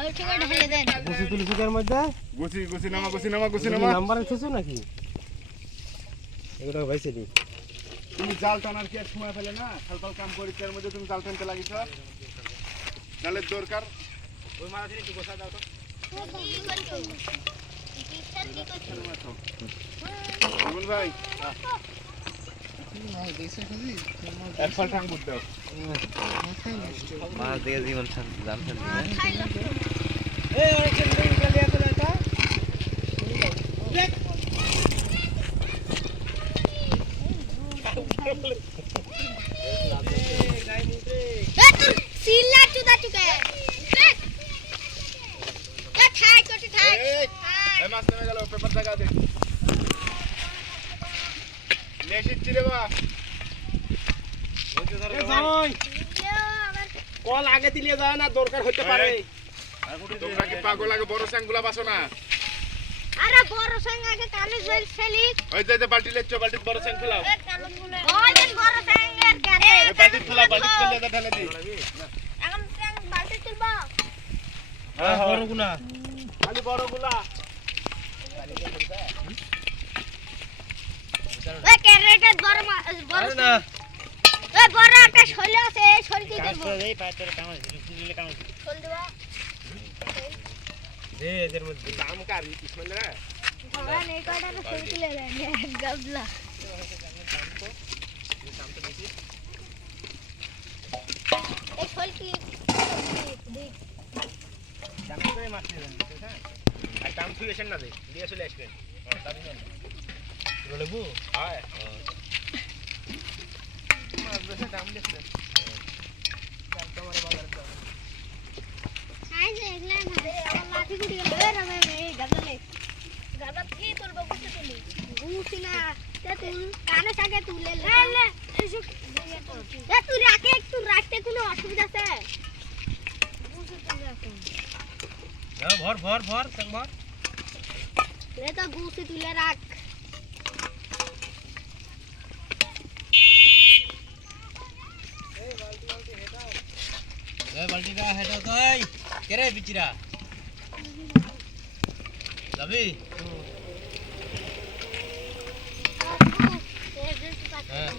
গুছি তুলছি এর মধ্যে গুছি নামা নাম্বার আছে নাকি এগুলো ভাইছে দি তুমি জাল টানার কি আর সময় পেলে না খালপাল কাম করি তার মধ্যে তুমি জাল টানতে লাগিছ জালের দরকার ওই মারা দিলে একটু গোছা দাও তো জীবন ভাই এক ফল ঠাং বুঝ দাও মাছ দেখে জীবন জান এই অনেক সুন্দর গালি আছে এটা দেখ গায় মুদে এ তুই সিলা চুদা চুকে দেখ এ ঠাই কোটি ঠাই এই মাছ নেমে গেল পেপার টাকা দে নেশিচ্ছি রে বা এ যাই কল আগে দিলে যায় না দরকার হতে পারে তোমরা কি পাগল লাগে বড় স্যাংগুলা বাসো না আরে বড় সঙ্গ আগে কানে জল ছেলি ওই যে বালতি লেচ্ছো বালতি বড় স্যাং ফেলাও ওই দিন বড় সঙ্গের গানে এই বালতি ফেলা বালতি ফেলে দে ঢালে দি এখন সঙ্গ বালতি তুলবা হ্যাঁ বড়গুলা খালি বড়গুলা ওই ক্যারেটের বড় বড় না ওই বড় একটা শৈল আছে এই শৈল কি দেব এই পাতের কাম আছে দিলে কাম আছে শৈল দেবা দে এদের মধ্যে দাম কার ইসমাইল রে ভগবান এই কয়টা তো শৈল তুলে দেন গাবলা এই শৈল কি দাম করে মাছ নিয়ে যান হ্যাঁ আর দাম তুই এসেন না দে দিয়ে চলে আসবেন দাবি নেন লেবু আয় মাছ বেশি দাম দিছেন দাম তোমার বাজারে দাও আই যে এগলা না আমার লাঠি গুড়ি গেল রে মে গাবলে গাবা কি তুলবো বুঝতে তুলি বুঝি না তে তুই কানে সাথে তুলে লে এসব এ তুই রাখে একটু রাখতে কোনো অসুবিধা আছে বুঝতে তুই রাখো ভর ভর ভর ভর রে তো গুছি তুলে রাখ এই বালতিটা হেটা কই কেরে বিচিরা যাবি হ্যাঁ